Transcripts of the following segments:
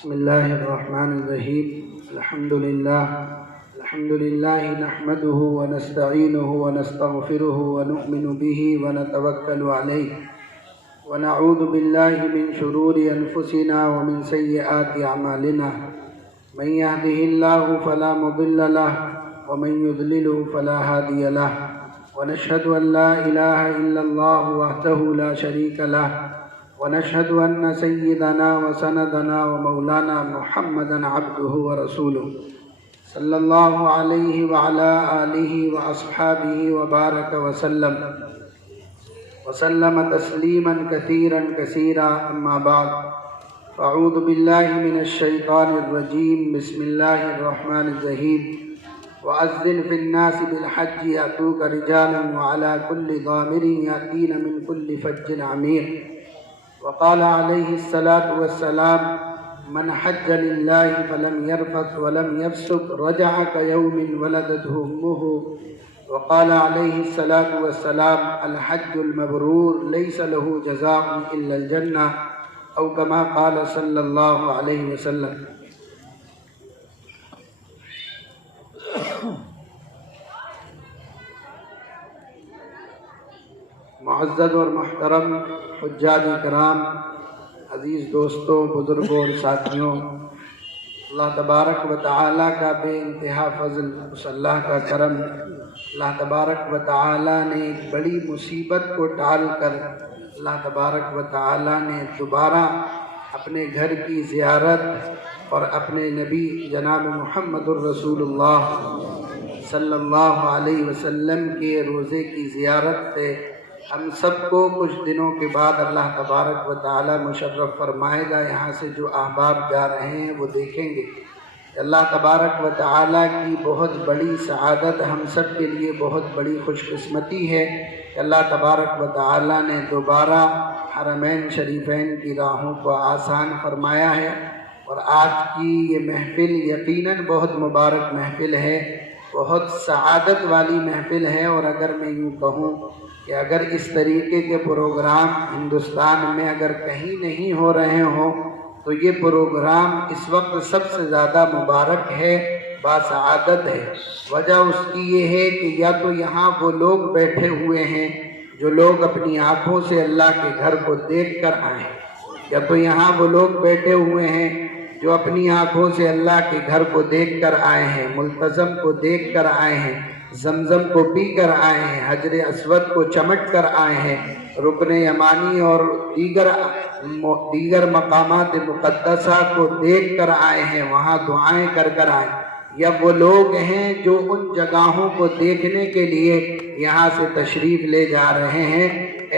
بسم الله الرحمن الرحيم. الحمد لله نحمده ونستعينه ونستغفره ونؤمن به ونتوكل عليه ونعوذ بالله من شرور أنفسنا ومن سيئات أعمالنا. من يهده الله فلا مضل له ومن يضلله فلا هادي له. ونشهد أن لا إله إلا الله وحده لا شريك له. ونشهد أن سيدنا وسندنا ومولانا محمدا عبده ورسوله صلى الله عليه وعلى آله وأصحابه وبارك وسلم تسليما كثيرا كثيرا. أما بعد، فأعوذ بالله من الشيطان الرجيم. بسم الله الرحمن الرحيم. وأذن في الناس بالحج يأتوك رجالا وعلى كل ضامر يأتين من كل فج عميق. وقال عليه الصلاة والسلام: من حج لله فلم يرفث ولم يفسق رجع كيوم ولدته أمه. وقال عليه الصلاة والسلام: الحج المبرور ليس له جزاء إلا الجنة، أو كما قال صلى الله عليه وسلم. معزز اور محترم حجاج کرام، عزیز دوستوں، بزرگوں اور ساتھیوں، اللہ تبارک و تعالیٰ کا بے انتہا فضل، اس اللہ کا کرم، اللہ تبارک و تعالیٰ نے ایک بڑی مصیبت کو ٹال کر اللہ تبارک و تعالیٰ نے دوبارہ اپنے گھر کی زیارت اور اپنے نبی جناب محمد الرسول اللہ صلی اللہ علیہ وسلم کے روزے کی زیارت سے ہم سب کو کچھ دنوں کے بعد اللہ تبارک و تعالی مشرف فرمائے گا. یہاں سے جو احباب جا رہے ہیں وہ دیکھیں گے کہ اللہ تبارک و تعالی کی بہت بڑی سعادت، ہم سب کے لیے بہت بڑی خوش قسمتی ہے کہ اللہ تبارک و تعالی نے دوبارہ حرمین شریفین کی راہوں کو آسان فرمایا ہے. اور آج کی یہ محفل یقیناً بہت مبارک محفل ہے، بہت سعادت والی محفل ہے. اور اگر میں یوں کہوں کہ اگر اس طریقے کے پروگرام ہندوستان میں اگر کہیں نہیں ہو رہے ہوں تو یہ پروگرام اس وقت سب سے زیادہ مبارک ہے، باسعادت ہے. وجہ اس کی یہ ہے کہ یا تو یہاں وہ لوگ بیٹھے ہوئے ہیں جو لوگ اپنی آنکھوں سے اللہ کے گھر کو دیکھ کر آئے ہیں، یا تو یہاں وہ لوگ بیٹھے ہوئے ہیں جو اپنی آنکھوں سے اللہ کے گھر کو دیکھ کر آئے ہیں، ملتزم کو دیکھ کر آئے ہیں، زمزم کو پی کر آئے ہیں، حجر اسود کو چمٹ کر آئے ہیں، رکن یمانی اور دیگر مقامات مقدسہ کو دیکھ کر آئے ہیں، وہاں دعائیں کر کر آئے. یا وہ لوگ ہیں جو ان جگہوں کو دیکھنے کے لیے یہاں سے تشریف لے جا رہے ہیں.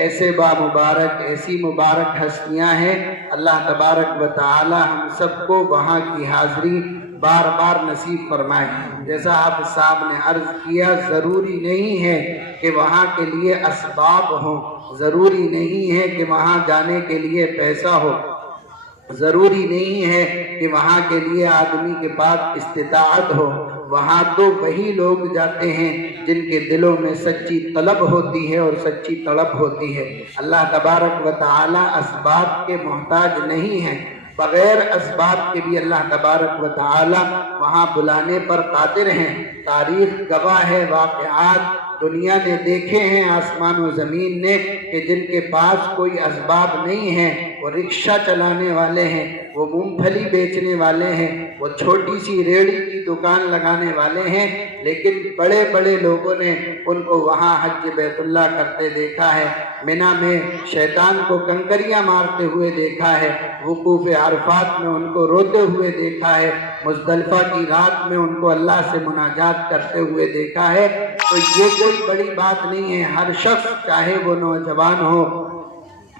ایسے بامبارک، ایسی مبارک ہستیاں ہیں. اللہ تبارک و تعالی ہم سب کو وہاں کی حاضری بار بار نصیب فرمائے. جیسا آپ صاحب نے عرض کیا، ضروری نہیں ہے کہ وہاں کے لیے اسباب ہوں، ضروری نہیں ہے کہ وہاں جانے کے لیے پیسہ ہو، ضروری نہیں ہے کہ وہاں کے لیے آدمی کے پاس استطاعت ہو. وہاں تو وہی لوگ جاتے ہیں جن کے دلوں میں سچی طلب ہوتی ہے اور سچی طلب ہوتی ہے. اللہ تبارک و تعالی اسباب کے محتاج نہیں ہیں، بغیر اسباب کے بھی اللہ تبارک و تعالی وہاں بلانے پر قادر ہیں. تاریخ گواہ ہے، واقعات دنیا نے دیکھے ہیں، آسمان و زمین نے، کہ جن کے پاس کوئی اسباب نہیں ہیں وہ رکشہ چلانے والے ہیں، وہ مونگ پھلی بیچنے والے ہیں، وہ چھوٹی سی ریڑھی کی دکان لگانے والے ہیں، لیکن بڑے بڑے لوگوں نے ان کو وہاں حج بیت اللہ کرتے دیکھا ہے، منی میں شیطان کو کنکریاں مارتے ہوئے دیکھا ہے، وقوف عرفات میں ان کو روتے ہوئے دیکھا ہے، مزدلفہ کی رات میں ان کو اللہ سے مناجات کرتے ہوئے دیکھا ہے. تو یہ کوئی بڑی بات نہیں ہے. ہر شخص چاہے وہ نوجوان ہو،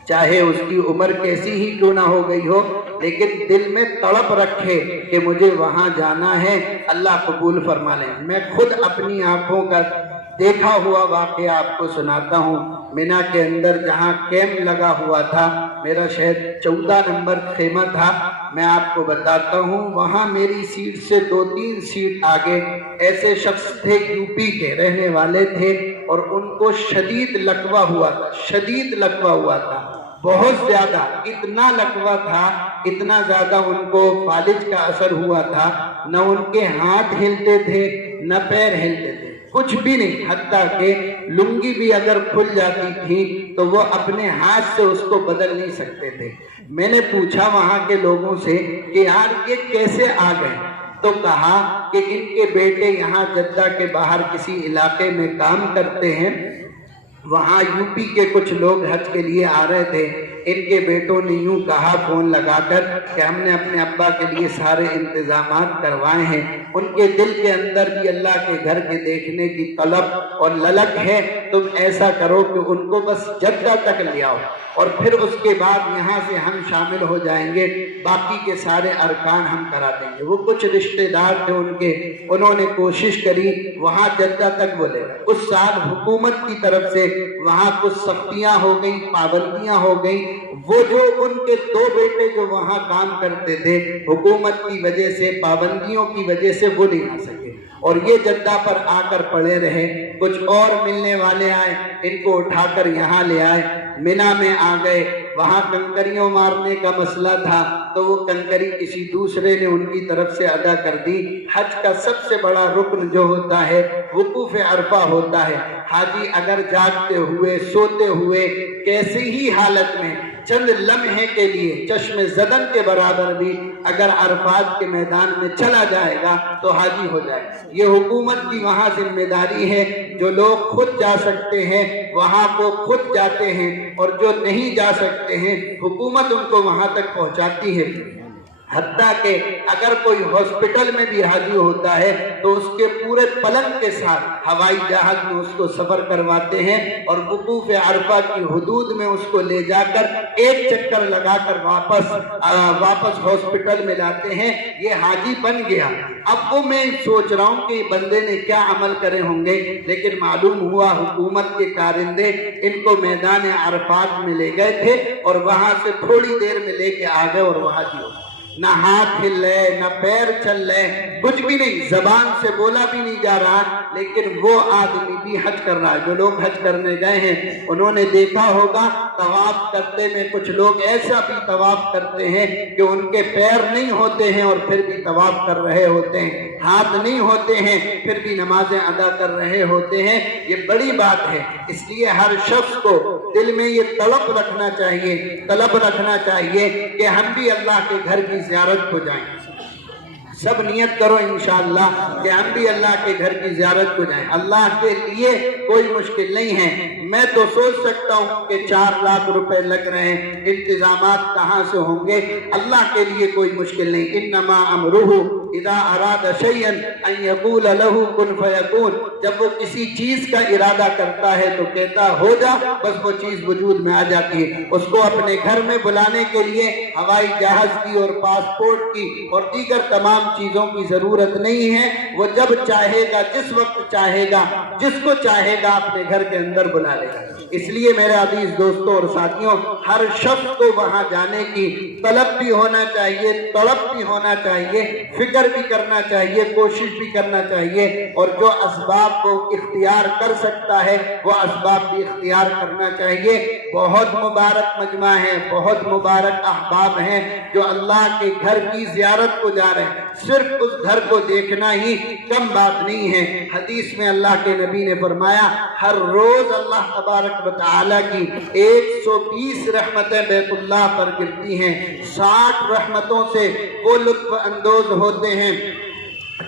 چاہے اس کی عمر کیسی ہی کیوں نہ ہو گئی ہو، لیکن دل میں تڑپ رکھے کہ مجھے وہاں جانا ہے، اللہ قبول فرما لے. میں خود اپنی آنکھوں کا دیکھا ہوا واقعہ آپ کو سناتا ہوں. منی کے اندر جہاں کیمپ لگا ہوا تھا، میرا شاید 14 نمبر خیمہ تھا، میں آپ کو بتاتا ہوں، وہاں میری سیٹ سے 2-3 سیٹ آگے ایسے شخص تھے، یو پی کے رہنے والے تھے، اور ان کو شدید لقوہ ہوا تھا، بہت زیادہ، اتنا لقوہ تھا، اتنا زیادہ ان کو فالج کا اثر ہوا تھا، نہ ان کے ہاتھ ہلتے تھے نہ پیر ہلتے تھے، کچھ بھی نہیں، حتیٰ کہ لنگی بھی اگر کھل جاتی تھی تو وہ اپنے ہاتھ سے اس کو بدل نہیں سکتے تھے۔ میں نے پوچھا وہاں کے لوگوں سے کہ یار یہ کیسے آ گئے؟ تو کہا کہ ان کے بیٹے یہاں جدہ کے باہر کسی علاقے میں کام کرتے ہیں، وہاں یو پی کے کچھ لوگ حج کے لیے آ رہے تھے، ان کے بیٹوں نے یوں کہا فون لگا کر کہ ہم نے اپنے ابا کے لیے سارے انتظامات کروائے ہیں، ان کے دل کے اندر بھی اللہ کے گھر کے دیکھنے کی طلب اور للک ہے، تم ایسا کرو کہ ان کو بس جدہ تک لے آؤ اور پھر اس کے بعد یہاں سے ہم شامل ہو جائیں گے، باقی کے سارے ارکان ہم کرا دیں گے۔ وہ کچھ رشتہ دار تھے ان کے، انہوں نے کوشش کری وہاں جدہ تک بولے، اس سال حکومت کی طرف سے وہاں کچھ سختیاں ہو گئی، پابندیاں ہو گئی، وہ جو ان کے دو بیٹے جو وہاں کام کرتے تھے حکومت کی وجہ سے، پابندیوں کی وجہ سے وہ نہیں آ سکے اور یہ جدہ پر آ کر پڑے رہے۔ کچھ اور ملنے والے آئے، ان کو اٹھا کر یہاں لے آئے، مینا میں آ گئے، وہاں کنکریوں مارنے کا مسئلہ تھا تو وہ کنکری کسی دوسرے نے ان کی طرف سے ادا کر دی۔ حج کا سب سے بڑا رکن جو ہوتا ہے وقوف عرفہ ہوتا ہے۔ حاجی اگر جاگتے ہوئے، سوتے ہوئے، کیسی ہی حالت میں چند لمحے کے لیے چشم زدن کے برابر بھی اگر عرفات کے میدان میں چلا جائے گا تو حاجی ہو جائے۔ یہ حکومت کی وہاں ذمہ داری ہے، جو لوگ خود جا سکتے ہیں وہاں کو خود جاتے ہیں اور جو نہیں جا سکتے ہیں حکومت ان کو وہاں تک پہنچاتی ہے۔ حتیٰ کہ اگر کوئی ہاسپٹل میں بھی حاجی ہوتا ہے تو اس کے پورے پلنگ کے ساتھ ہوائی جہاز میں اس کو سفر کرواتے ہیں اور وقوف عرفہ کی حدود میں اس کو لے جا کر ایک چکر لگا کر واپس ہاسپٹل میں لاتے ہیں۔ یہ حاجی بن گیا۔ اب وہ میں سوچ رہا ہوں کہ بندے نے کیا عمل کرے ہوں گے، لیکن معلوم ہوا حکومت کے کارندے ان کو میدان عرفات میں لے گئے تھے اور وہاں سے تھوڑی دیر میں لے کے آ گئے اور وہ حاجی ہو گئے۔ نہ ہاتھ ہل رہے، نہ پیر چل رہے، کچھ بھی نہیں، زبان سے بولا بھی نہیں جا رہا، لیکن وہ آدمی بھی حج کر رہا ہے۔ جو لوگ حج کرنے گئے ہیں انہوں نے دیکھا ہوگا طواف کرتے میں کچھ لوگ ایسا بھی طواف کرتے ہیں کہ ان کے پیر نہیں ہوتے ہیں اور پھر بھی طواف کر رہے ہوتے ہیں، ہاتھ نہیں ہوتے ہیں پھر بھی نمازیں ادا کر رہے ہوتے ہیں۔ یہ بڑی بات ہے، اس لیے ہر شخص کو دل میں یہ طلب رکھنا چاہیے کہ ہم بھی اللہ کے گھر کی زیارت کو جائیں۔ سب نیت کرو انشاءاللہ کہ ہم بھی اللہ کے گھر کی زیارت کو جائیں۔ اللہ کے لیے کوئی مشکل نہیں ہے۔ میں تو سوچ سکتا ہوں کہ 4 لاکھ روپے لگ رہے ہیں، انتظامات کہاں سے ہوں گے، اللہ کے لیے کوئی مشکل نہیں۔ انما امرہ اذا اراد شیئا ان یقول لہ کن فیکون، جب وہ کسی چیز کا ارادہ کرتا ہے تو کہتا ہو جا، بس وہ چیز وجود میں آ جاتی ہے۔ اس کو اپنے گھر میں بلانے کے لیے ہوائی جہاز کی اور پاسپورٹ کی اور دیگر تمام چیزوں کی ضرورت نہیں ہے۔ وہ جب چاہے گا، جس وقت چاہے گا، جس کو چاہے گا اپنے گھر کے اندر بلا لے گا۔ اس لیے میرے عزیز دوستوں اور ساتھیوں، ہر شخص کو وہاں جانے کی طلب بھی ہونا چاہیے، طلب بھی ہونا چاہیے، فکر بھی کرنا چاہیے، کوشش بھی کرنا چاہیے، اور جو اسباب کو اختیار کر سکتا ہے وہ اسباب بھی اختیار کرنا چاہیے۔ بہت مبارک مجمع ہے، بہت مبارک احباب ہیں جو اللہ کے گھر کی زیارت کو جا رہے ہیں۔ صرف اس گھر کو دیکھنا ہی کم بات نہیں ہے۔ حدیث میں اللہ کے نبی نے فرمایا ہر روز اللہ تبارک و تعالیٰ کی 120 رحمتیں بیت اللہ پر گرتی ہیں۔ 60 رحمتوں سے وہ لطف اندوز ہوتے ہیں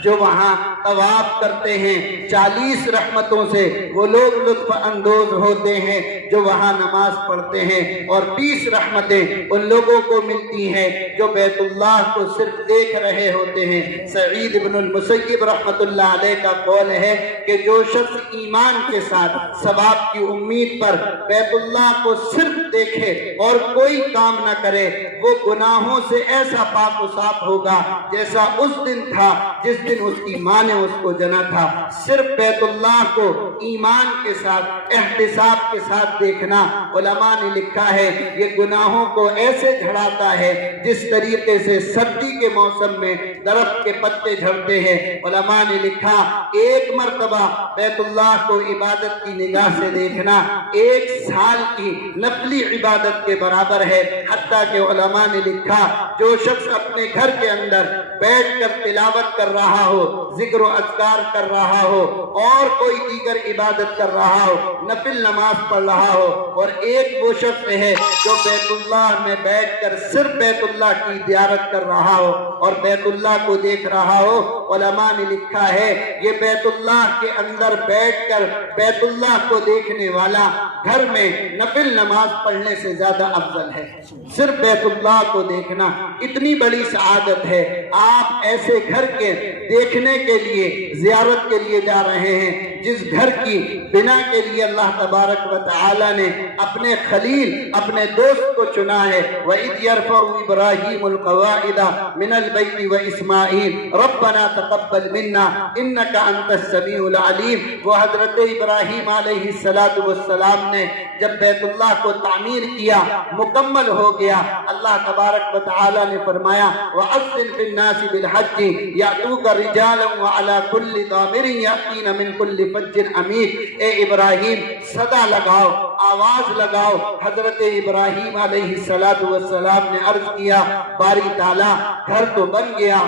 جو وہاں طواف کرتے ہیں، 40 رحمتوں سے وہ لوگ لطف اندوز ہوتے ہیں جو وہاں نماز پڑھتے ہیں، اور 20 رحمتیں ان لوگوں کو ملتی ہیں جو بیت اللہ کو صرف دیکھ رہے ہوتے ہیں۔ سعید بن المسیب رحمت اللہ علیہ کا قول ہے کہ جو شخص ایمان کے ساتھ ثواب کی امید پر بیت اللہ کو صرف دیکھے اور کوئی کام نہ کرے، وہ گناہوں سے ایسا پاک و صاف ہوگا جیسا اس دن تھا جس دن اس کی ماں نے اس کو جنا تھا۔ صرف بیت اللہ کو ایمان کے ساتھ، احتساب کے ساتھ دیکھنا، علماء نے لکھا ہے یہ گناہوں کو ایسے جھڑاتا ہے جس طریقے سے سردی کے موسم میں درخت کے پتے جھڑتے ہیں۔ علماء نے لکھا ایک مرتبہ بیت اللہ کو عبادت کی نگاہ سے دیکھنا 1 سال کی نفلی عبادت کے برابر ہے۔ حتیٰ کہ علماء نے لکھا جو شخص اپنے گھر کے اندر بیٹھ کر تلاوت کر رہا ہو، ذکر و اذکار کر رہا ہو اور کوئی دیگر عبادت کر رہا ہو، نفل نماز پڑھ رہا ہو، اور ایک وہ شخص ہے جو بیت اللہ میں بیٹھ کر صرف بیت اللہ کی زیارت کر رہا ہو اور بیت اللہ کو دیکھ رہا ہو، علماء نے لکھا ہے یہ بیت اللہ کے اندر بیٹھ کر بیت اللہ کو دیکھنے والا گھر میں نفل نماز پڑھنے سے زیادہ افضل ہے۔ صرف بیت اللہ کو دیکھنا اتنی بڑی سعادت ہے۔ آپ ایسے گھر کے دیکھنے کے لیے، زیارت کے لیے جا رہے ہیں جس گھر کی بنا کے لیے اللہ تبارک و تعالی نے اپنے خلیل، اپنے دوست کو چنا ہے۔ وَإِذْ يَرْفَعُ إِبْرَاهِيمُ الْقَوَاعِدَ مِنَ الْبَيْتِ وَإِسْمَاعِيلُ رَبَّنَا تَقَبَّلْ مِنَّا إِنَّكَ أَنْتَ السَّمِيعُ الْعَلِيمُ۔ وہ حضرت ابراہیم علیہ السلام نے جب بیت اللہ کو تعمیر کیا، مکمل ہو گیا، اللہ تبارک و تعالی نے فرمایا وَأَذِّنْ فِي النَّاسِ بِالْحَجِّ يَأْتُوكَ رِجَالًا وَعَلَى كُلِّ ضَامِرٍ يَأْتِينَ مِنْ كُلِّ فَجٍّ عَمِيقٍ۔ اے ابراہیم صدا لگاؤ، آواز لگاؤ۔ حضرت ابراہیم علیہ السلام نے عرض کیا باری تعالیٰ گھر تو بن گیا،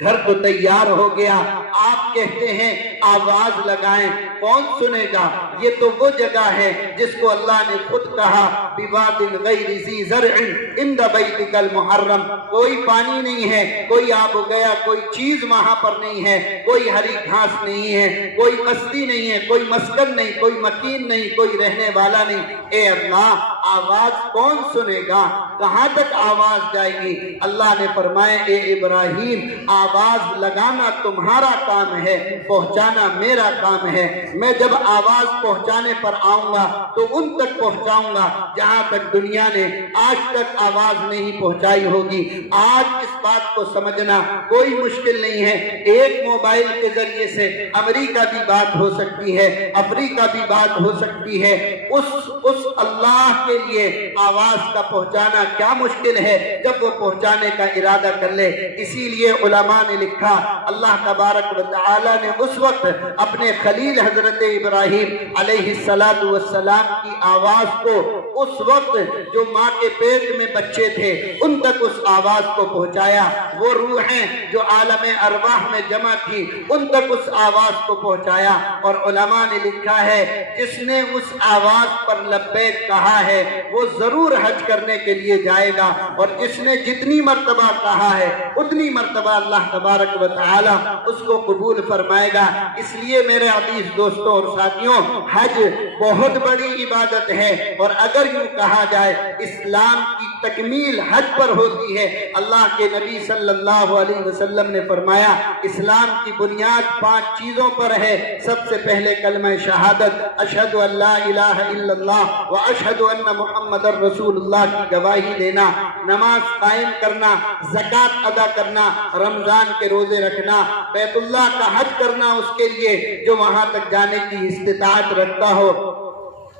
گھر تو تیار ہو گیا، آپ کہتے ہیں آواز لگائیں، کون سنے گا؟ یہ تو وہ جگہ ہے جس کو اللہ نے خود کہا بِوَادٍ غَيْرِ ذِي زَرْعٍ عِنْدَ بَيْتِكَ الْمُحَرَّمِ۔ کوئی پانی نہیں ہے، کوئی آب و گیا، کوئی چیز وہاں پر نہیں ہے، کوئی ہری گھاس نہیں ہے، کوئی بستی نہیں ہے، کوئی مسکن نہیں، کوئی مکین نہیں، کوئی رہنے والا نہیں۔ اے اللہ آواز کون سنے گا؟ کہاں تک آواز جائے گی؟ اللہ نے فرمایا اے ابراہیم آواز لگانا تمہارا کام ہے، پہنچانا میرا کام ہے۔ میں جب آواز پہنچانے پر آؤں گا تو ان تک پہنچاؤں گا جہاں تک دنیا نے آج تک آواز نہیں پہنچائی ہوگی۔ آج اس بات کو سمجھنا کوئی مشکل نہیں ہے، ایک موبائل کے ذریعے سے امریکہ بھی بات ہو سکتی ہے، افریقہ بھی بات ہو سکتی ہے۔ اس اللہ کے لیے آواز کا پہنچانا کیا مشکل ہے جب وہ پہنچانے کا ارادہ کر لے۔ اسی لیے علماء نے لکھا اللہ تبارک و تعالی نے اس وقت اپنے خلیل حضرت ابراہیم علیہ السلام کی آواز کو اس وقت جو ماں کے پیٹ میں بچے تھے ان تک اس آواز کو پہنچایا۔ وہ روحیں جو عالم ارواح میں جمع تھی ان تک اس آواز کو پہنچایا، اور علماء نے لکھا ہے جس نے اس آواز پر لبیک کہا ہے وہ ضرور حج کرنے کے لیے جائے گا، اور جس نے جتنی مرتبہ کہا ہے اتنی مرتبہ اللہ تبارک و تعالی اس کو قبول فرمائے گا۔ اس لیے میرے عزیز دوستوں اور ساتھیوں، حج بہت بڑی عبادت ہے، اور اگر یوں کہا جائے اسلام کی تکمیل حج پر ہوتی ہے۔ اللہ کے نبی صلی اللہ علیہ وسلم نے فرمایا اسلام کی بنیاد 5 چیزوں پر ہے۔ سب سے پہلے کلمہ شہادت، اشہد ان لا الہ الا اللہ و اشہد ان محمد رسول اللہ کی گواہی دینا، نماز قائم کرنا، زکوٰۃ ادا کرنا، رمضان کے روزے رکھنا، بیت اللہ کا حج کرنا اس کے لیے جو وہاں تک جانے کی استطاعت رکھتا ہو۔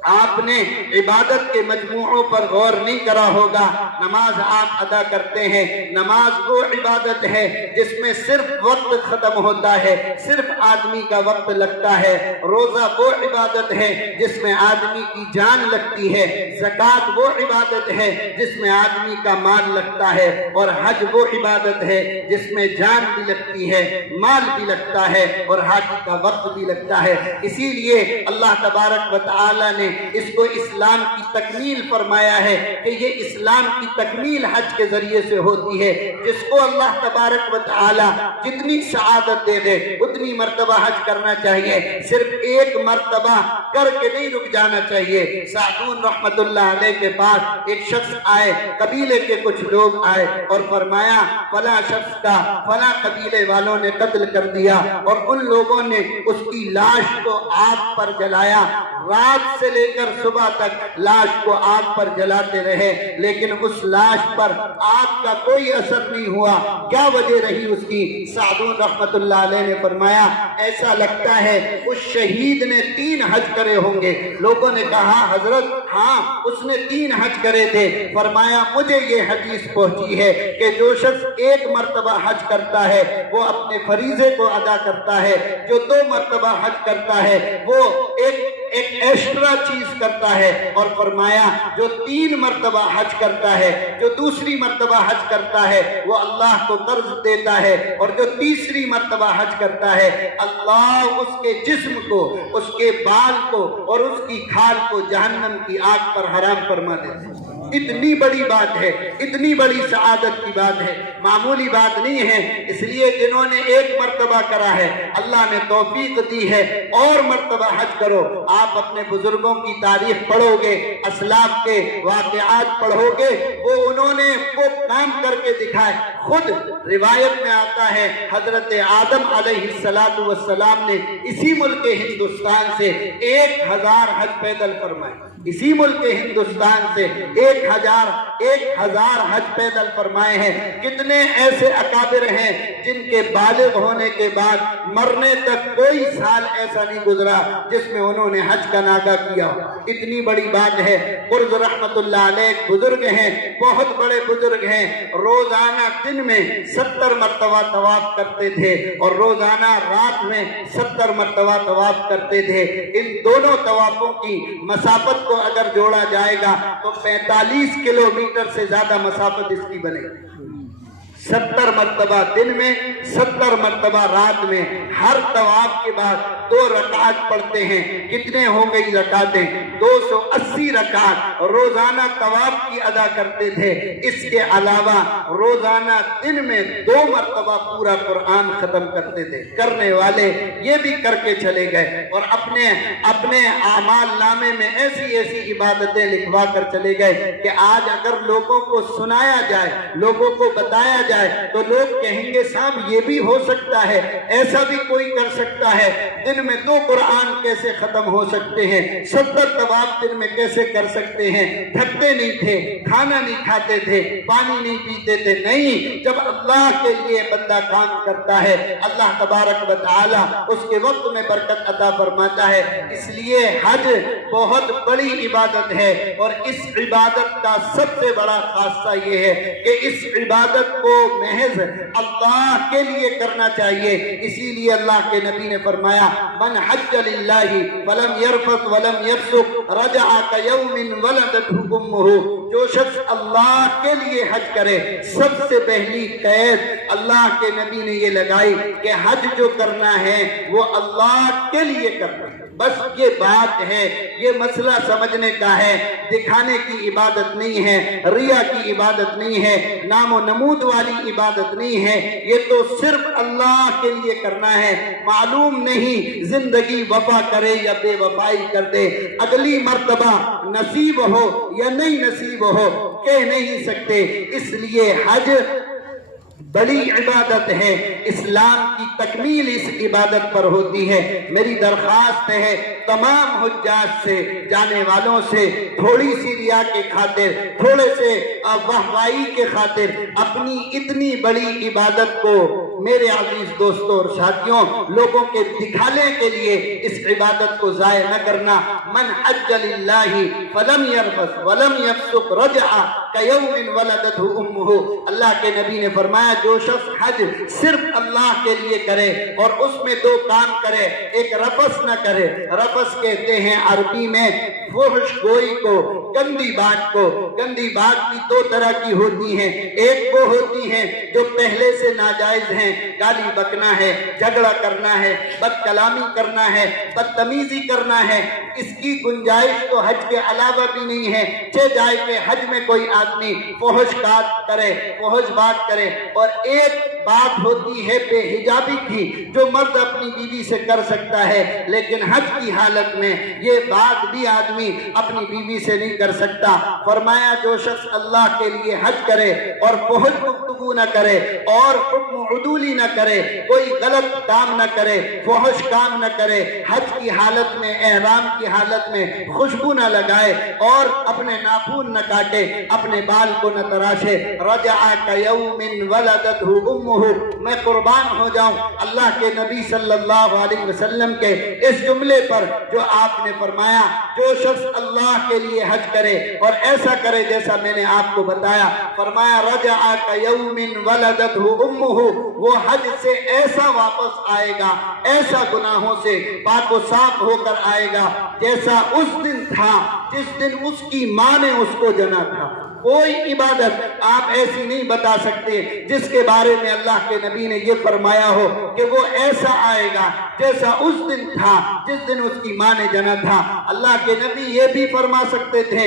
آپ نے عبادت کے مجموعوں پر غور نہیں کرا ہوگا۔ نماز آپ ادا کرتے ہیں، نماز وہ عبادت ہے جس میں صرف وقت ختم ہوتا ہے، صرف آدمی کا وقت لگتا ہے۔ روزہ وہ عبادت ہے جس میں آدمی کی جان لگتی ہے، زکوٰۃ وہ عبادت ہے جس میں آدمی کا مال لگتا ہے، اور حج وہ عبادت ہے جس میں جان بھی لگتی ہے، مال بھی لگتا ہے، اور حاجی کا وقت بھی لگتا ہے۔ اسی لیے اللہ تبارک و تعالی نے اس کو اسلام کی تکمیل فرمایا ہے کہ یہ اسلام کی تکمیل حج کے ذریعے سے ہوتی ہے۔ جس کو اللہ تبارک و تعالی جتنی سعادت دے دے اتنی مرتبہ حج کرنا چاہیے، صرف ایک مرتبہ کر کے نہیں رک جانا چاہیے۔ سعدون رحمت اللہ علیہ کے پاس ایک شخص آئے، قبیلے کے کچھ لوگ آئے اور فرمایا فلاں شخص کا فلاں قبیلے والوں نے قتل کر دیا، اور ان لوگوں نے اس کی لاش کو آگ پر جلایا۔ رات سے لے کر صبح تک لاش کو آگ پر جلاتے رہے، لیکن اس لاش پر آگ کا کوئی اثر نہیں ہوا۔ کیا وجہ رہی اس کی؟ سعدون رحمت اللہ علیہ نے فرمایا ایسا لگتا ہے اس شہید نے 3 حج کرے ہوں گے۔ لوگوں نے کہا حضرت ہاں اس نے 3 حج کرے تھے۔ فرمایا مجھے یہ حدیث پہنچی ہے کہ جو شخص 1 مرتبہ حج کرتا ہے وہ اپنے فریضے کو ادا کرتا ہے، جو 2 مرتبہ حج کرتا ہے وہ ایک ایک ایکسٹرا چیز کرتا ہے، اور فرمایا جو 3 مرتبہ حج کرتا ہے، جو دوسری مرتبہ حج کرتا ہے وہ اللہ کو قرض دیتا ہے، اور جو تیسری مرتبہ حج کرتا ہے اللہ اس کے جسم کو، اس کے بال کو اور اس کی کھال کو جہنم کی آگ پر حرام فرما دیتا ہے۔ اتنی بڑی بات ہے، اتنی بڑی سعادت کی بات ہے، معمولی بات نہیں ہے۔ اس لیے جنہوں نے 1 مرتبہ کرا ہے اللہ نے توفیق دی ہے اور مرتبہ حج کرو۔ آپ اپنے بزرگوں کی تاریخ پڑھو گے، اسلاف کے واقعات پڑھو گے، وہ انہوں نے وہ کام کر کے دکھائے۔ خود روایت میں آتا ہے حضرت آدم علیہ السلام نے اسی ملک ہندوستان سے 1000 حج پیدل فرمائے، اسی ملک ہندوستان سے 1000 حج پیدل فرمائے ہیں۔ کتنے ایسے اکابر ہیں جن کے بالغ ہونے کے بعد مرنے تک کوئی سال ایسا نہیں گزرا جس میں انہوں نے حج کا ناغہ کیا۔ اتنی بڑی بات ہے۔ قرض رحمت اللہ علیہ بزرگ ہیں، بہت بڑے بزرگ ہیں، روزانہ دن میں 70 مرتبہ طواف کرتے تھے اور روزانہ رات میں 70 مرتبہ طواف کرتے تھے۔ ان دونوں طوافوں کی مسافت کو اگر جوڑا جائے گا تو 45 کلومیٹر سے زیادہ مسافت اس کی بنے گی۔ 70 مرتبہ دن میں، 70 مرتبہ رات میں، ہر طواف کے بعد 2 رکعت پڑھتے ہیں۔ کتنے ہو گئی رکعتیں؟ 280 رکعت روزانہ طواف کی ادا کرتے تھے۔ اس کے علاوہ روزانہ دن میں 2 مرتبہ پورا قرآن ختم کرتے تھے۔ کرنے والے یہ بھی کر کے چلے گئے اور اپنے اعمال نامے میں ایسی ایسی عبادتیں لکھوا کر چلے گئے کہ آج اگر لوگوں کو سنایا جائے، لوگوں کو بتایا جائے تو لوگ کہیں گے صاحب یہ بھی ہو سکتا ہے، ایسا بھی کوئی کر سکتا ہے۔ دن میں 2 قرآن کیسے ختم ہو سکتے ہیں؟ 70 طواف دن میں کیسے کر سکتے ہیں؟ تھکتے نہیں تھے، کھانا نہیں کھاتے تھے، پانی نہیں پیتے تھے۔ نہیں، جب اللہ کے لیے بندہ کام کرتا ہے اللہ تبارک و تعالی اس کے وقت میں برکت عطا فرماتا ہے۔ اس لیے حج بہت بڑی عبادت ہے، اور اس عبادت کا سب سے بڑا خاصہ یہ ہے کہ اس عبادت کو محض اللہ کے لیے کرنا چاہیے۔ اسی لیے اللہ کے نبی نے فرمایا من حج للہ ولم یرفث ولم یفسق رجع کیوم ولدتہ امہ۔ جو شخص اللہ کے لیے حج کرے، سب سے پہلی قید اللہ کے نبی نے یہ لگائی کہ حج جو کرنا ہے وہ اللہ کے لیے کرنا ہے۔ بس یہ بات ہے، یہ مسئلہ سمجھنے کا ہے، دکھانے کی عبادت نہیں ہے، ریا کی عبادت نہیں ہے، نام و نمود والی عبادت نہیں ہے، یہ تو صرف اللہ کے لیے کرنا ہے۔ معلوم نہیں زندگی وفا کرے یا بے وفائی کر دے، اگلی مرتبہ نصیب ہو یا نہیں نصیب ہو کہہ نہیں سکتے۔ اس لیے حج بڑی عبادت ہے، اسلام کی تکمیل اس عبادت پر ہوتی ہے۔ میری درخواست ہے تمام حجاج سے، جانے والوں سے، تھوڑی سی ریا کے خاطر، تھوڑے سے واہوائی کے خاطر اپنی اتنی بڑی عبادت کو میرے عزیز دوستوں اور ساتھیوں لوگوں کے دکھانے کے لیے اس عبادت کو ضائع نہ کرنا۔ من حج للہ فلم یرفث ولم یفسق رجع کیوم ولدتہ امہ۔ اللہ کے نبی نے فرمایا جو شخص حج صرف اللہ کے لیے کرے اور اس میں 2 کام کرے، ایک رفث نہ کرے۔ رفث کہتے ہیں عربی میں فحش گوئی کو، گندی بات کو۔ گندی بات بھی 2 طرح کی ہوتی ہیں، ایک وہ ہوتی ہیں جو پہلے سے ناجائز ہیں، گالی بکنا ہے، جھگڑا کرنا ہے، بد کلامی کرنا ہے، بدتمیزی کرنا ہے۔ اس کی گنجائش تو حج کے علاوہ بھی نہیں ہے۔ جائے کہ حج میں کوئی آدمی فحش بات کرے، فحش بات کرے، اور ایک بات ہوتی ہے بے حجابی کی جو مرد اپنی بیوی سے کر سکتا ہے، لیکن حج کی حالت میں یہ بات بھی آدمی اپنی بیوی سے نہیں کر سکتا۔ فرمایا جو شخص اللہ کے لیے حج کرے اور فحش گفتگو نہ کرے اور حکم عدولی نہ کرے، کوئی غلط کام نہ کرے، فحش کام نہ کرے، حج کی حالت میں، احرام کی حالت میں خوشبو نہ لگائے اور اپنے ناخن نہ کاٹے، اپنے بال کو نہ تراشے، رجع کیوم ولدتہ امہ، میں قربان ہو جاؤں اللہ کے نبی صلی اللہ علیہ وسلم کے اس جملے پر جو آپ نے فرمایا جو شخص اللہ کے لیے حج کرے اور ایسا کرے جیسا میں نے آپ کو بتایا، فرمایا رجع کیوم ولدتہ امہ، وہ حج سے ایسا واپس آئے گا، ایسا گناہوں سے پاک و صاف ہو کر آئے گا جیسا اس دن تھا جس دن اس کی ماں نے اس کو جنا تھا۔ کوئی عبادت آپ ایسی نہیں بتا سکتے جس کے بارے میں اللہ کے نبی نے یہ فرمایا ہو کہ وہ ایسا آئے گا جیسا اس دن تھا جس دن اس کی ماں نے جنا تھا۔ اللہ کے نبی یہ بھی فرما سکتے تھے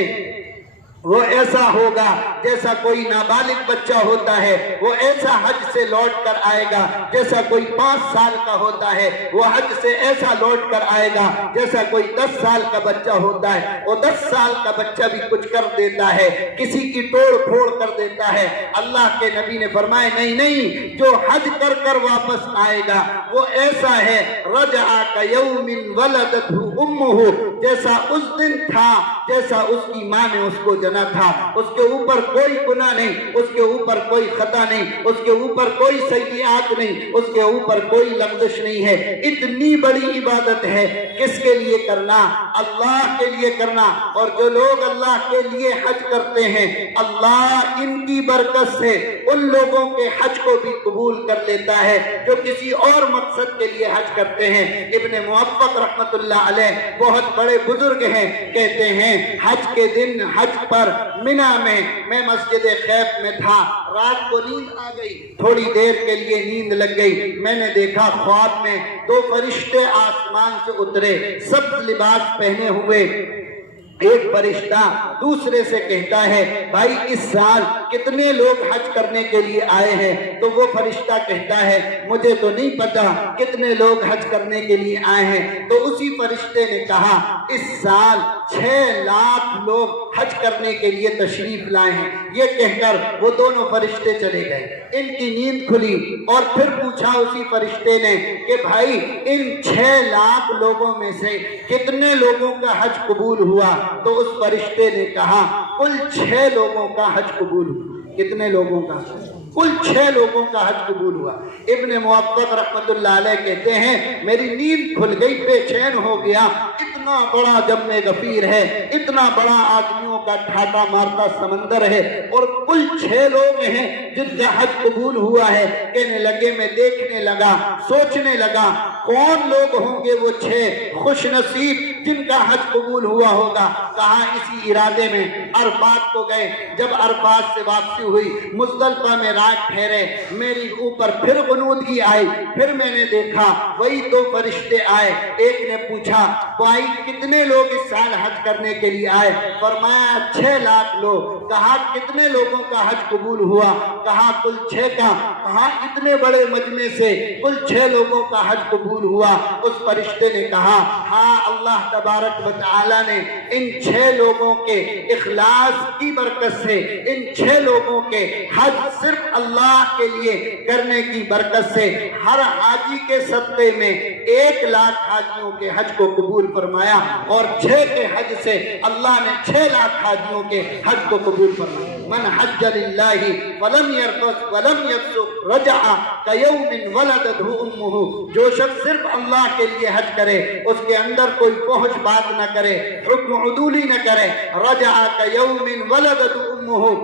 وہ ایسا ہوگا جیسا کوئی نابالغ بچہ ہوتا ہے، وہ ایسا حج سے لوٹ کر آئے گا جیسا کوئی 5 سال کا ہوتا ہے، وہ حج سے ایسا لوٹ کر آئے گا جیسا کوئی 10 سال کا بچہ ہوتا ہے۔ وہ 10 سال کا بچہ بھی کچھ کر دیتا ہے، کسی کی توڑ پھوڑ کر دیتا ہے۔ اللہ کے نبی نے فرمایا نہیں، جو حج کر کر واپس آئے گا وہ ایسا ہے رجع کیوم ولدتہ امہ، جیسا اس دن تھا جیسا اس کی ماں نے اس کو جنا تھا۔ اس کے اوپر کوئی گناہ نہیں، اس کے اوپر کوئی خطا نہیں، اس کے اوپر کوئی سیئات نہیں، اس کے اوپر کوئی لغزش نہیں ہے۔ اتنی بڑی عبادت ہے، کس کے لیے کرنا؟ اللہ کے لیے کرنا۔ اور جو لوگ اللہ کے لیے حج کرتے ہیں اللہ ان کی برکت سے ان لوگوں کے حج کو بھی قبول کر لیتا ہے جو کسی اور مقصد کے لیے حج کرتے ہیں۔ ابن موفق رحمت اللہ علیہ بہت بڑے بزرگ ہیں، کہتے ہیں حج کے دن حج پر منی میں مسجد خیف میں تھا، رات کو نیند آ گئی، تھوڑی دیر کے لیے نیند لگ گئی، میں نے دیکھا خواب میں 2 فرشتے آسمان سے اترے، سبز لباس پہنے ہوئے۔ ایک فرشتہ دوسرے سے کہتا ہے بھائی اس سال کتنے لوگ حج کرنے کے لیے آئے ہیں؟ تو وہ فرشتہ کہتا ہے مجھے تو نہیں پتا کتنے لوگ حج کرنے کے لیے آئے ہیں۔ تو اسی فرشتے نے کہا اس سال 6 لاکھ لوگ حج کرنے کے لیے تشریف لائے ہیں۔ یہ کہہ کر وہ دونوں فرشتے چلے گئے، ان کی نیند کھلی اور پھر پوچھا اسی فرشتے نے کہ بھائی ان 6 لاکھ لوگوں میں سے کتنے لوگوں کا حج قبول ہوا؟ تو اس فرشتے نے کہا کل 6 لوگوں کا حج قبول ہوا۔ کتنے لوگوں کا؟ کل 6 لوگوں کا حج قبول ہوا۔ ابن موفق رحمت اللہ علیہ کہتے ہیں میری نیند کھل گئی، بے چین ہو گیا، اتنا بڑا جم غفیر ہے، اتنا بڑا آدمیوں کا ٹھاٹا مارتا سمندر ہے اور کل 6 لوگ ہیں جن کا حج قبول ہوا ہے۔ کہنے لگے میں دیکھنے لگا، سوچنے لگا کون لوگ ہوں گے وہ 6 خوش نصیب جن کا حج قبول ہوا ہوگا۔ کہا اسی ارادے میں عرفات کو گئے، جب عرفات سے واپسی ہوئی مزدلفہ میں رات ٹھہرے، میری اوپر پھر غنودگی آئی، پھر میں نے دیکھا وہی 2 فرشتے آئے۔ ایک نے پوچھا بھائی کتنے لوگ اس سال حج کرنے کے لیے آئے؟ فرمایا 6 لاکھ لوگ۔ کہا کتنے لوگوں کا حج قبول ہوا؟ کہا کل 6 کا۔ کہا اتنے بڑے مجمع سے کل 6 لوگوں کا حج قبول ہوا۔ اس فرشتے نے کہا ہاں اللہ تبارک و تعالی نے ان 6 لوگوں کے اخلاص کی برکت سے، ان 6 لوگوں کے حج صرف اللہ کے لیے کرنے کی برکت سے ہر حاجی کے صدقے میں 1 لاکھ حاجیوں کے حج کو قبول فرمایا، اور 6 کے حج سے اللہ نے 6 لاکھ حاجیوں کے حج کو قبول فرمایا۔ من حج للہ ولم یرفث ولم یفسق رجع کیوم ولدتہ امہ، جو شخص صرف اللہ کے لیے حج کرے، اس کے اندر کوئی فحش بات نہ کرے، حکم عدولی نہ کرے، رجع کیوم ولدتہ امہ،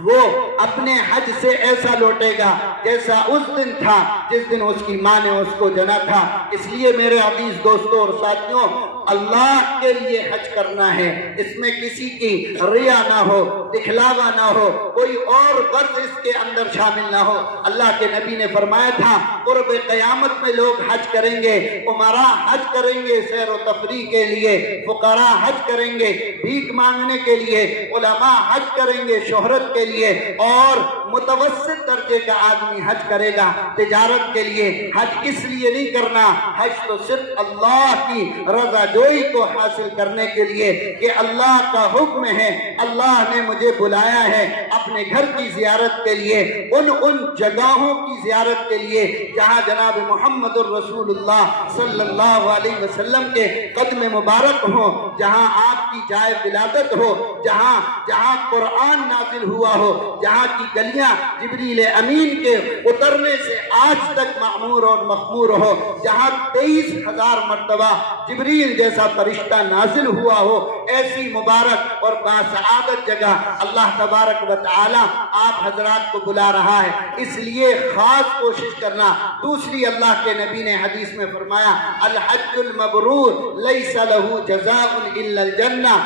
وہ اپنے حج سے ایسا لوٹے گا جیسا اس دن تھا جس دن اس کی ماں نے اس کو جنا تھا۔ اس لیے میرے عزیز دوستوں اور ساتھیوں اللہ کے لیے حج کرنا ہے، اس میں کسی کی ریا نہ ہو، دکھلاوا نہ ہو، کوئی اور غرض اس کے اندر شامل نہ ہو۔ اللہ کے نبی نے فرمایا تھا قرب قیامت میں لوگ حج کریں گے، امراء حج کریں گے سیر و تفریح کے لیے، فقراء حج کریں گے بھیک مانگنے کے لیے، علماء حج کریں گے شہرت کے لیے، اور متوسط درجے کا آدمی حج کرے گا تجارت کے لیے۔ حج اس لیے نہیں کرنا، حج تو صرف اللہ کی رضا جوئی کو حاصل کرنے کے لیے کہ اللہ کا حکم ہے، اللہ نے مجھے بلایا ہے اپنے گھر کی زیارت کے لیے، ان جگہوں کی زیارت کے لیے جہاں جناب محمد الرسول اللہ صلی اللہ علیہ وسلم کے قدم مبارک ہوں، جہاں آپ کی جائے ولادت ہو، جہاں قرآن نازل ہوا ہو، جہاں کی گلیاں جبریل امین کے اترنے سے آج تک معمور اور مخمور ہو، جہاں 23,000 مرتبہ جبریل جیسا فرشتہ نازل ہوا ہو، ایسی مبارک اور باسعادت جگہ اللہ تبارک و تعالی آپ حضرات کو بلا رہا ہے، اس لیے خاص کوشش کرنا۔ دوسری اللہ کے نبی نے حدیث میں فرمایا الحج المبرور لیس لہ جزاء الا الجنہ،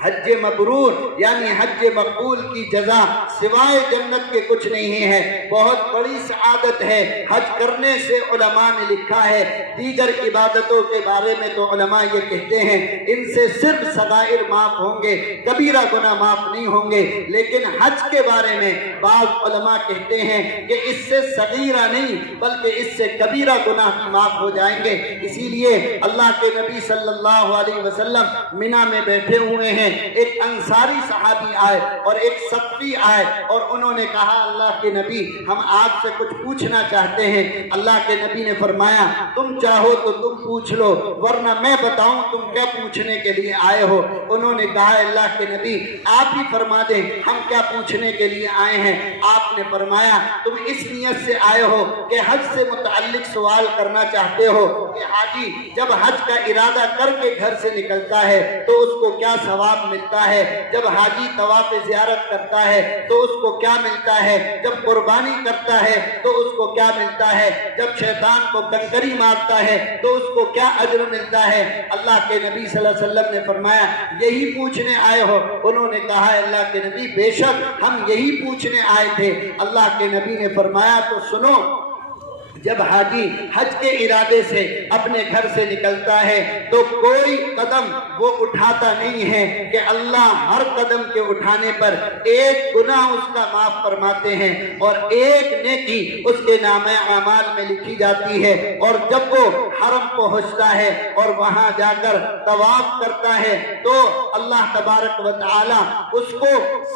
حج مبرور یعنی حج مقبول کی جزا سوائے جنت کے کچھ نہیں ہے، بہت بڑی سعادت ہے۔ حج کرنے سے علماء نے لکھا ہے، دیگر عبادتوں کے بارے میں تو علماء یہ کہتے ہیں ان سے صرف صغائر معاف ہوں گے، کبیرہ گناہ معاف نہیں ہوں گے، لیکن حج کے بارے میں بعض علماء کہتے ہیں کہ اس سے صغیرہ نہیں بلکہ اس سے کبیرہ گناہ بھی معاف ہو جائیں گے۔ اسی لیے اللہ کے نبی صلی اللہ علیہ وسلم منی میں بیٹھے ہوئے ہیں، ایک انصاری صحابی آئے اور ایک ثقفی آئے اور انہوں نے کہا اللہ کے نبی ہم آپ سے کچھ پوچھنا چاہتے ہیں۔ اللہ کے نبی نے فرمایا تم چاہو تو تم پوچھ لو ورنہ میں بتاؤں تم کیا پوچھنے کے لیے آئے ہو۔ انہوں نے کہا اللہ کے نبی آپ ہی فرما دیں ہم کیا پوچھنے کے لیے آئے ہیں۔ آپ نے فرمایا تم اس نیت سے آئے ہو کہ حج سے متعلق سوال کرنا چاہتے ہو کہ حاجی جب حج کا ارادہ کر کے گھر سے نکلتا ہے تو اس کو کیا ثواب ملتا ہے، جب حاجی طواف زیارت کرتا ہے تو اس کو کیا ملتا ہے، جب قربانی کرتا ہے تو اس کو کیا ملتا ہے، جب شیطان کو کنکری مارتا ہے تو اس کو کیا اجر ملتا ہے۔ اللہ کے نبی صلی اللہ علیہ وسلم نے فرمایا یہی پوچھنے آئے ہو؟ انہوں نے کہا اللہ کے نبی بے شک ہم یہی پوچھنے آئے تھے۔ اللہ کے نبی نے فرمایا تو سنو، جب حاجی حج کے ارادے سے اپنے گھر سے نکلتا ہے تو کوئی قدم وہ اٹھاتا نہیں ہے کہ اللہ ہر قدم کے اٹھانے پر ایک گناہ اس کا معاف فرماتے ہیں اور ایک نیکی اس کے نامہ اعمال میں لکھی جاتی ہے۔ اور جب وہ حرم پہنچتا ہے اور وہاں جا کر طواف کرتا ہے تو اللہ تبارک و تعالی اس کو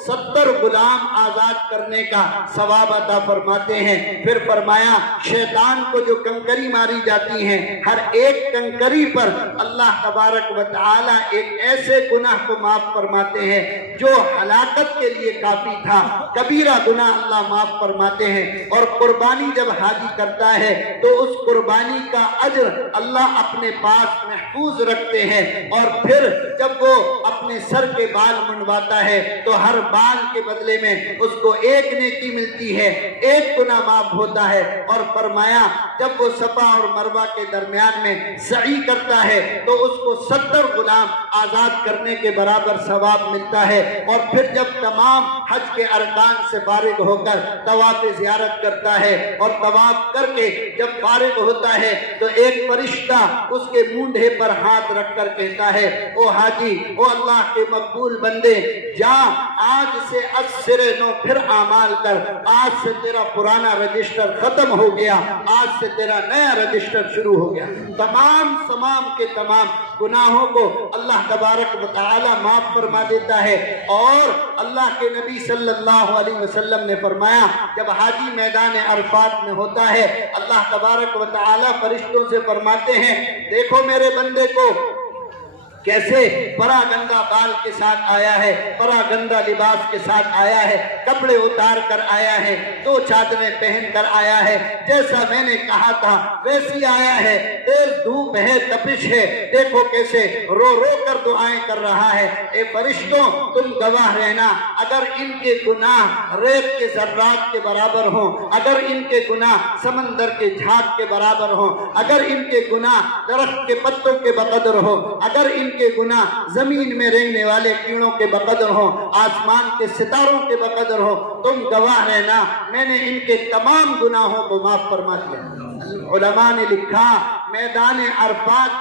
70 غلام آزاد کرنے کا ثواب عطا فرماتے ہیں۔ پھر فرمایا شیطان کو جو کنکری ماری جاتی ہیں ہر ایک کنکری پر اللہ تبارک و تعالی ایک ایسے گناہ کو معاف فرماتے ہیں جو ہلاکت کے لیے کافی تھا، کبیرہ گناہ اللہ معاف فرماتے ہیں۔ اور قربانی جب حاجی کرتا ہے تو اس قربانی کا اجر اللہ اپنے پاس محفوظ رکھتے ہیں۔ اور پھر جب وہ اپنے سر کے بال منڈواتا ہے تو ہر بال کے بدلے میں اس کو ایک نیکی ملتی ہے، ایک گناہ معاف ہوتا ہے۔ اور فرمایا جب وہ صفا اور مروہ کے درمیان میں سعی کرتا ہے تو اس کو 70 غلام آزاد کرنے کے برابر ثواب ملتا ہے۔ اور پھر جب تمام حج کے ارکان سے فارغ ہو کر طواف زیارت کرتا ہے اور طواف کر کے جب فارغ ہوتا ہے تو ایک فرشتہ اس کے مونڈھے پر ہاتھ رکھ کر کہتا ہے او حاجی، او اللہ کے مقبول بندے، جا آج سے از نو پھر اعمال کر، آج سے تیرا پرانا رجسٹر ختم ہو گیا، آج سے تیرا نیا رجسٹر شروع ہو گیا۔ تمام کے تمام گناہوں کو اللہ تبارک و تعالی معاف فرما دیتا ہے۔ اور اللہ کے نبی صلی اللہ علیہ وسلم نے فرمایا جب حاجی میدان عرفات میں ہوتا ہے اللہ تبارک و تعالی فرشتوں سے فرماتے ہیں دیکھو میرے بندے کو کیسے پراگندہ بال کے ساتھ آیا ہے، پراگندہ لباس کے ساتھ آیا ہے، کپڑے اتار کر آیا ہے، 2 چادریں پہن کر آیا ہے، جیسا میں نے کہا تھا ویسی آیا ہے، تیز دھوپ ہے، تپش ہے، دیکھو کیسے رو رو کر دعائیں کر رہا ہے۔ اے فرشتوں تم گواہ رہنا، اگر ان کے گناہ ریت کے ذرات کے برابر ہوں، اگر ان کے گناہ سمندر کے جھاگ کے برابر ہوں، اگر ان کے گناہ درخت کے پتوں کے بقدر ہوں، اگر ان کے گناہ زمین میں رہنے والے کیڑوں کے بقدر ہوں، آسمان کے ستاروں کے بقدر ہوں، تم گواہ رہنا میں نے ان کے تمام گناہوں کو معاف فرما دیا۔ علماء نے لکھا میدان عرفات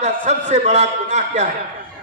کا سب سے بڑا گناہ کیا ہے؟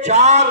4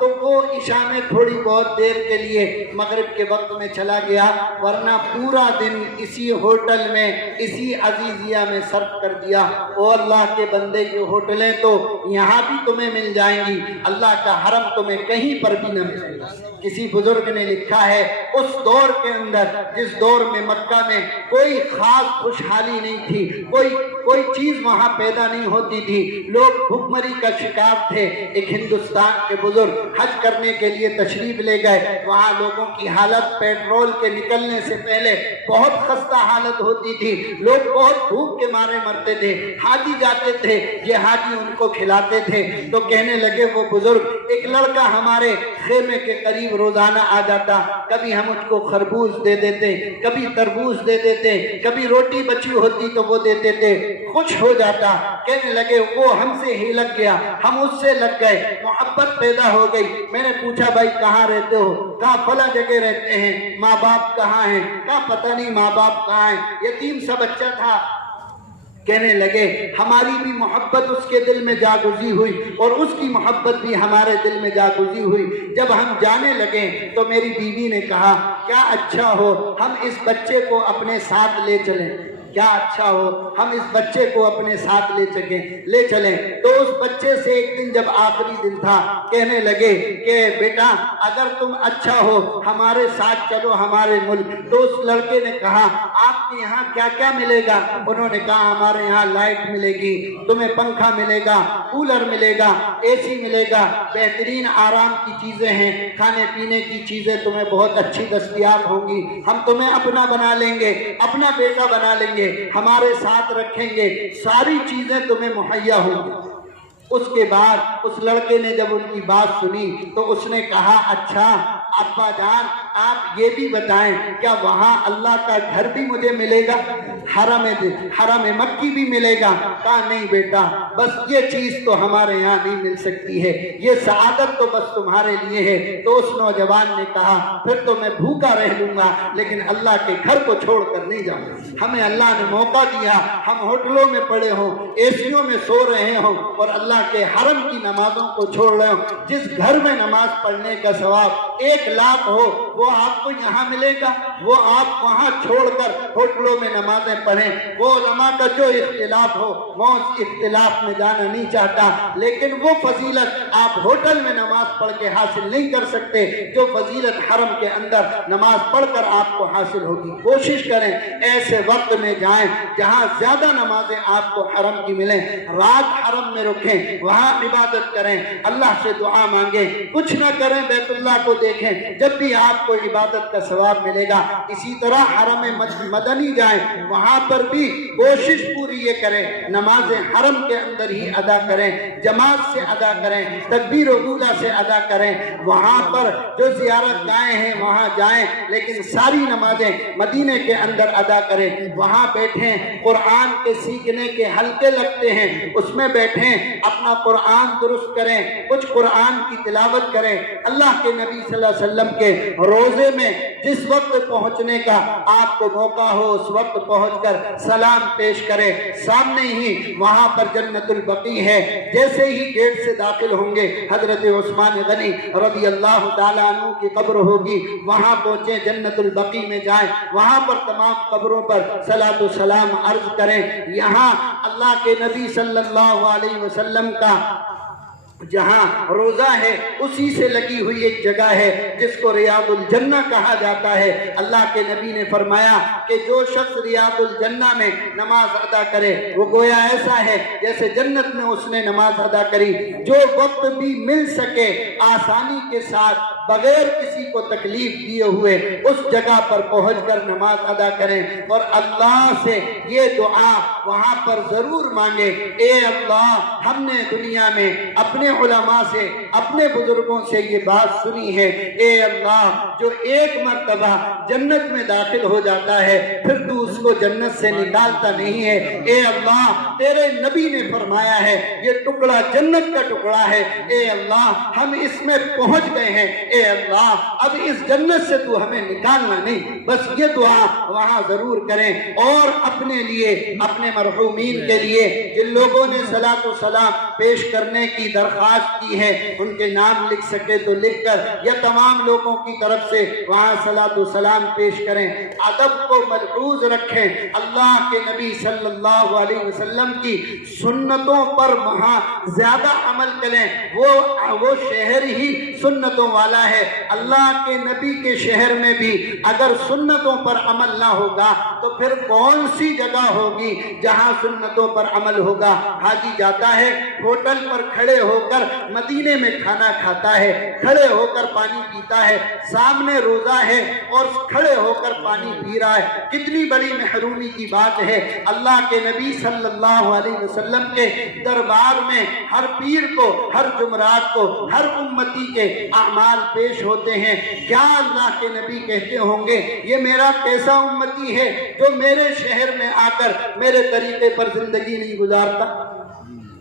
تو وہ عشاء میں تھوڑی بہت دیر کے لیے مغرب کے وقت میں چلا گیا، ورنہ پورا دن اسی ہوٹل میں اسی عزیزیہ میں صرف کر دیا۔ او اللہ کے بندے، یہ ہوٹلیں تو یہاں بھی تمہیں مل جائیں گی، اللہ کا حرم تمہیں کہیں پر بھی نہ ملے گا۔ کسی بزرگ نے لکھا ہے اس دور کے اندر، جس دور میں مکہ میں کوئی خاص خوشحالی نہیں تھی، کوئی چیز وہاں پیدا نہیں ہوتی تھی، لوگ بھوک مری کا شکار تھے۔ ایک ہندوستان کے بزرگ حج کرنے کے لیے تشریف لے گئے، وہاں لوگوں کی حالت پیٹرول کے نکلنے سے پہلے بہت خستہ حالت ہوتی تھی، لوگ بہت بھوک کے مارے مرتے تھے۔ حاجی جاتے تھے، یہ حاجی ان کو کھلاتے تھے، تو کہنے لگے وہ بزرگ، ایک لڑکا ہمارے خیمے کے قریب روزانہ آ جاتا، کبھی ہم اس کو خربوز دے دیتے، کبھی تربوز دے دیتے، کبھی روٹی بچی ہوتی تو وہ دیتے تھے، خوش ہو جاتا۔ کہنے لگے وہ ہم سے ہی لگ گیا، ہم اس سے لگ گئے، محبت پیدا ہو گئی۔ میں نے پوچھا بھائی کہاں رہتے ہو؟ کہا فلاں جگہ رہتے ہیں۔ ماں باپ کہاں ہیں؟ کہا پتہ نہیں ماں باپ کہاں ہیں، یتیم سا بچہ تھا۔ کہنے لگے ہماری بھی محبت اس کے دل میں جاگزی ہوئی اور اس کی محبت بھی ہمارے دل میں جاگزی ہوئی۔ جب ہم جانے لگے تو میری بیوی نے کہا کیا اچھا ہو ہم اس بچے کو اپنے ساتھ لے چلیں، کیا اچھا ہو ہم اس بچے کو اپنے ساتھ لے چلیں۔ تو اس بچے سے ایک دن جب آخری دن تھا، کہنے لگے کہ بیٹا اگر تم اچھا ہو ہمارے ساتھ چلو ہمارے ملک۔ تو اس لڑکے نے کہا آپ کے یہاں کیا کیا ملے گا؟ انہوں نے کہا ہمارے یہاں لائٹ ملے گی، تمہیں پنکھا ملے گا، کولر ملے گا، اے سی ملے گا، بہترین آرام کی چیزیں ہیں، کھانے پینے کی چیزیں تمہیں بہت اچھی دستیاب ہوں گی، ہم تمہیں اپنا بنا لیں گے، اپنا بیٹا بنا لیں گے، ہمارے ساتھ رکھیں گے، ساری چیزیں تمہیں مہیا ہوں گی۔ اس کے بعد اس لڑکے نے جب ان کی بات سنی تو اس نے کہا اچھا ابا جان آپ یہ بھی بتائیں کیا وہاں اللہ کا گھر بھی مجھے ملے گا، حرم مکی بھی ملے گا؟ کہا نہیں بیٹا بس یہ چیز تو ہمارے یہاں نہیں مل سکتی ہے، یہ سعادت تو بس تمہارے لیے ہے۔ تو اس نوجوان نے کہا پھر تو میں بھوکا رہ لوں گا لیکن اللہ کے گھر کو چھوڑ کر نہیں جاؤں گا۔ ہمیں اللہ نے موقع دیا، ہم ہوٹلوں میں پڑے ہوں، اے سیوں میں سو رہے ہوں اور اللہ کے حرم کی نمازوں کو چھوڑ رہے ہوں۔ جس گھر میں نماز پڑھنے کا ثواب 1 لاکھ ہو وہ آپ کو یہاں ملے گا، وہ آپ وہاں چھوڑ کر ہوٹلوں میں نمازیں پڑھیں۔ وہ علماء کا جو اختلاف ہو میں اس اختلاف میں جانا نہیں چاہتا، لیکن وہ فضیلت آپ ہوٹل میں نماز پڑھ کے حاصل نہیں کر سکتے جو فضیلت حرم کے اندر نماز پڑھ کر آپ کو حاصل ہوگی۔ کوشش کریں ایسے وقت میں جائیں جہاں زیادہ نمازیں آپ کو حرم کی ملیں، رات حرم میں رکھیں، وہاں عبادت کریں، اللہ سے دعا مانگیں، کچھ نہ کریں بیت اللہ کو دیکھیں، جب بھی آپ کو عبادت کا ثواب ملے گا۔ اسی طرح حرم مدنی جائیں، وہاں پر بھی کوشش پوری یہ کریں نماز حرم کے اندر ہی ادا کریں، جماعت سے ادا کریں، تکبیر و اولیٰ سے ادا کریں۔ وہاں پر جو زیارت گاہیں ہیں وہاں جائیں لیکن ساری نمازیں مدینے کے اندر ادا کریں۔ وہاں بیٹھیں، قرآن کے سیکھنے کے حلقے لگتے ہیں، اس میں بیٹھیں، اپنا قرآن درست کریں، کچھ قرآن کی تلاوت کریں۔ اللہ کے نبی صلی اللہ علیہ وسلم کے روزے میں جس وقت پہنچنے کا آپ کو موقع ہو اس وقت پہنچ کر سلام پیش کریں۔ سامنے ہی وہاں پر جنت البقیع ہے، جیسے ہی گیٹ سے داخل ہوں گے حضرت عثمان غنی رضی اللہ تعالیٰ عنہ کی قبر ہوگی، وہاں پہنچیں، جنت البقیع میں جائیں، وہاں پر تمام قبروں پر صلاۃ و سلام عرض کریں۔ یہاں اللہ کے نبی صلی اللہ علیہ وسلم کا جہاں روزہ ہے اسی سے لگی ہوئی ایک جگہ ہے جس کو ریاض الجنہ کہا جاتا ہے۔ اللہ کے نبی نے فرمایا کہ جو شخص ریاض الجنہ میں نماز ادا کرے وہ گویا ایسا ہے جیسے جنت میں اس نے نماز ادا کری۔ جو وقت بھی مل سکے آسانی کے ساتھ بغیر کسی کو تکلیف دیے ہوئے اس جگہ پر پہنچ کر نماز ادا کریں اور اللہ سے یہ دعا وہاں پر ضرور مانگے، اے اللہ ہم نے دنیا میں اپنے علماء سے اپنے بزرگوں سے یہ بات سنی ہے، اے اللہ جو ایک مرتبہ جنت میں داخل ہو جاتا ہے پھر تو اس کو جنت سے نکالتا نہیں ہے، اے اللہ تیرے نبی نے فرمایا ہے یہ ٹکڑا جنت کا ٹکڑا ہے، اے اللہ ہم اس میں پہنچ گئے ہیں، اے اللہ اب اس جنت سے تو ہمیں نکالنا نہیں۔ بس یہ دعا وہاں ضرور کریں اور اپنے لیے، اپنے مرحومین کے لیے جن لوگوں نے صلاۃ و سلام پیش کرنے کی درخواست کی ہے، ان کے نام لکھ سکے تو لکھ کر یا تمام لوگوں کی طرف سے وہاں صلاۃ و سلام پیش کریں۔ ادب کو ملحوظ رکھیں، اللہ کے نبی صلی اللہ علیہ وسلم کی سنتوں پر وہاں زیادہ عمل کریں۔ وہ شہر ہی سنتوں والا ہے۔ اللہ کے نبی کے شہر میں بھی اگر سنتوں پر عمل نہ ہوگا تو پھر کون سی جگہ ہوگی جہاں سنتوں پر عمل ہوگا؟ حاجی جاتا ہے ہوٹل پر کھڑے ہو کر مدینے میں کھانا کھاتا ہے، کھڑے ہو کر پانی پیتا ہے، سامنے روزہ ہے اور کھڑے ہو کر پانی پی رہا ہے، کتنی بڑی محرومی کی بات ہے۔ اللہ کے نبی صلی اللہ علیہ وسلم کے دربار میں ہر پیر کو، ہر جمعرات کو، ہر امتی کے اعمال پیش ہوتے ہیں۔ کیا اللہ کے نبی کہتے ہوں گے یہ میرا کیسا امتی ہے جو میرے شہر میں آ کر میرے طریقے پر زندگی نہیں گزارتا؟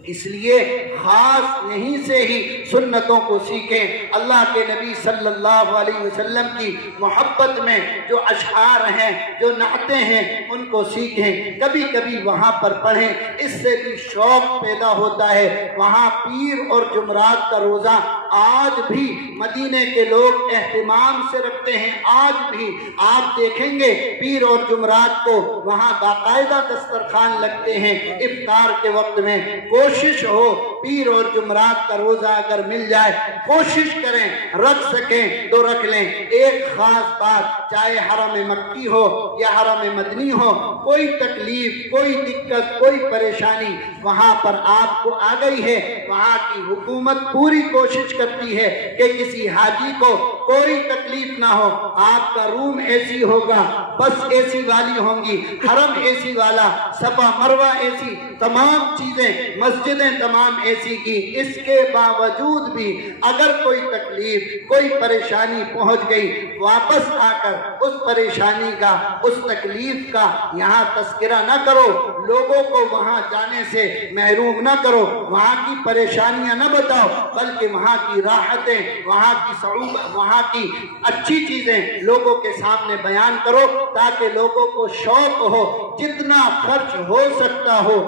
اس لیے خاص یہیں سے ہی سنتوں کو سیکھیں۔ اللہ کے نبی صلی اللہ علیہ وسلم کی محبت میں جو اشعار ہیں، جو نعتیں ہیں، ان کو سیکھیں، کبھی کبھی وہاں پر پڑھیں، اس سے بھی شوق پیدا ہوتا ہے۔ وہاں پیر اور جمعرات کا روزہ آج بھی مدینے کے لوگ اہتمام سے رکھتے ہیں۔ آج بھی آپ دیکھیں گے پیر اور جمعرات کو وہاں باقاعدہ دسترخوان لگتے ہیں افطار کے وقت میں۔ کوشش ہو پیر اور جمعرات کا روزہ اگر مل جائے، کوشش کریں رکھ سکیں تو رکھ لیں۔ ایک خاص بات، چاہے حرم مکی ہو یا حرم مدنی ہو، کوئی تکلیف، کوئی دقت، کوئی پریشانی وہاں پر آپ کو آ گئی ہے، وہاں کی حکومت پوری کوشش کرتی ہے کہ کسی حاجی کو کوئی تکلیف نہ ہو۔ آپ کا روم اے سی ہوگا، بس اے سی والی ہوں گی، حرم اے سی والا، صفا مروہ اے سی، تمام چیزیں، مسجدیں تمام اے سی کی۔ اس کے باوجود بھی اگر کوئی تکلیف، کوئی پریشانی پہنچ گئی، واپس آ کر اس پریشانی کا، اس تکلیف کا یہاں تذکرہ نہ کرو، لوگوں کو وہاں جانے سے محروم نہ کرو، وہاں کی پریشانیاں نہ بتاؤ، بلکہ وہاں کی راحتیں، وہاں کی صعوبت، وہاں کی اچھی چیزیں لوگوں کے سامنے بیان کرو تاکہ لوگوں کو شوق ہو۔ جتنا خرچ ہو سکتا ہو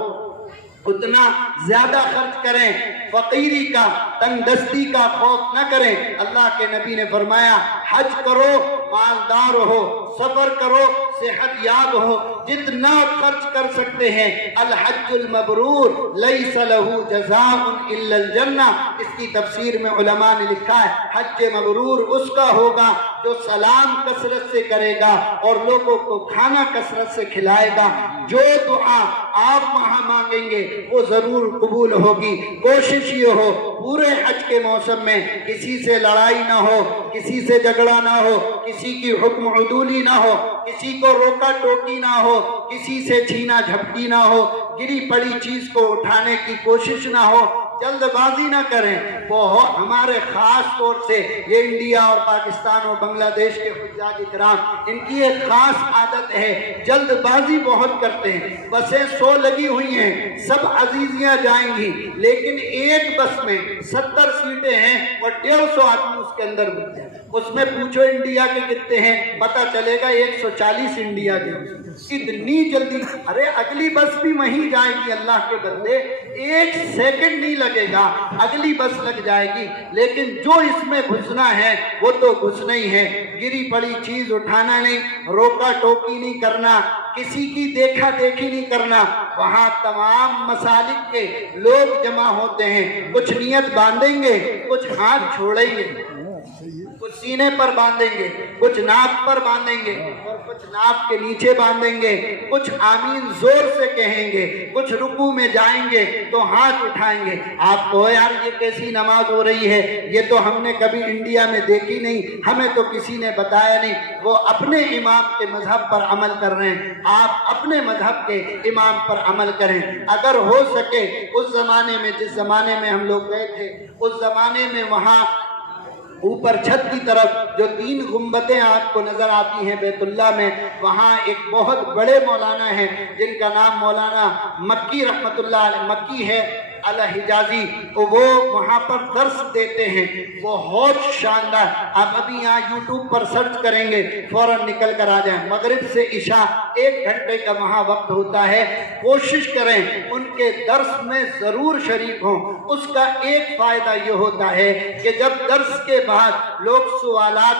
اتنا زیادہ خرچ کریں، فقیری کا، تنگ دستی کا خوف نہ کریں۔ اللہ کے نبی نے فرمایا حج کرو مالدار ہو، سفر کرو صحت یاب ہو، جتنا خرچ کر سکتے ہیں۔ الحج المبرور لیس لہ جزاء الا الجنہ، اس کی تفسیر میں علماء نے لکھا ہے حج مبرور اس کا ہوگا جو سلام کثرت سے کرے گا اور لوگوں کو کھانا کثرت سے کھلائے گا۔ جو دعا آپ وہاں مانگیں گے وہ ضرور قبول ہوگی۔ کوشش یہ ہو پورے حج کے موسم میں کسی سے لڑائی نہ ہو، کسی سے جھگڑا نہ ہو، کسی کی حکم عدولی نہ ہو، کسی کو روکا ٹوکی نہ ہو، کسی سے چھینا جھپٹی نہ ہو، گری پڑی چیز کو اٹھانے کی کوشش نہ ہو، جلد بازی نہ کریں۔ بہت ہمارے خاص طور سے یہ انڈیا اور پاکستان اور بنگلہ دیش کے حجاج کرام، ان کی ایک خاص عادت ہے، جلد بازی بہت کرتے ہیں۔ بسیں 100 لگی ہوئی ہیں، سب عزیزیاں جائیں گی، لیکن ایک بس میں 70 سیٹیں ہیں اور 150 آدمی اس کے اندر بیٹھتے ہیں۔ اس میں پوچھو انڈیا کے کتنے ہیں، پتہ چلے گا 140 انڈیا کے۔ اتنی جلدی، ارے اگلی بس بھی وہیں جائے گی اللہ کے بندے، ایک سیکنڈ نہیں لگے گا، اگلی بس لگ جائے گی، لیکن جو اس میں گھسنا ہے وہ تو گھسنا ہی ہے۔ گری پڑی چیز اٹھانا نہیں، روکا ٹوکی نہیں کرنا، کسی کی دیکھا دیکھی نہیں کرنا۔ وہاں تمام مسالک کے لوگ جمع ہوتے ہیں، کچھ نیت باندھیں گے، کچھ ہاتھ چھوڑیں گے، کچھ سینے پر باندھیں گے، کچھ ناف پر باندھیں گے اور کچھ ناف کے نیچے باندھیں گے، کچھ آمین زور سے کہیں گے، کچھ رکوع میں جائیں گے تو ہاتھ اٹھائیں گے۔ آپ کو یار یہ کیسی نماز ہو رہی ہے، یہ تو ہم نے کبھی انڈیا میں دیکھی نہیں، ہمیں تو کسی نے بتایا نہیں۔ وہ اپنے امام کے مذہب پر عمل کر رہے ہیں، آپ اپنے مذہب کے امام پر عمل کریں۔ اگر ہو سکے اس زمانے میں، جس زمانے میں ہم لوگ گئے تھے، اس زمانے میں وہاں اوپر چھت کی طرف جو 3 گنبدیں آپ کو نظر آتی ہیں بیت اللہ میں، وہاں ایک بہت بڑے مولانا ہیں جن کا نام مولانا مکی رحمت اللہ علیہ مکی ہے، الحجازی، وہ وہاں پر درس دیتے ہیں، بہت شاندار. آپ ابھی یہاں یوٹیوب پر سرچ کریں گے فوراً نکل کر آ جائیں. مغرب سے عشاء 1 گھنٹے کا وہاں وقت ہوتا ہے. کوشش کریں ان کے درس میں ضرور شریک ہوں. اس کا ایک فائدہ یہ ہوتا ہے کہ جب درس کے بعد لوگ سوالات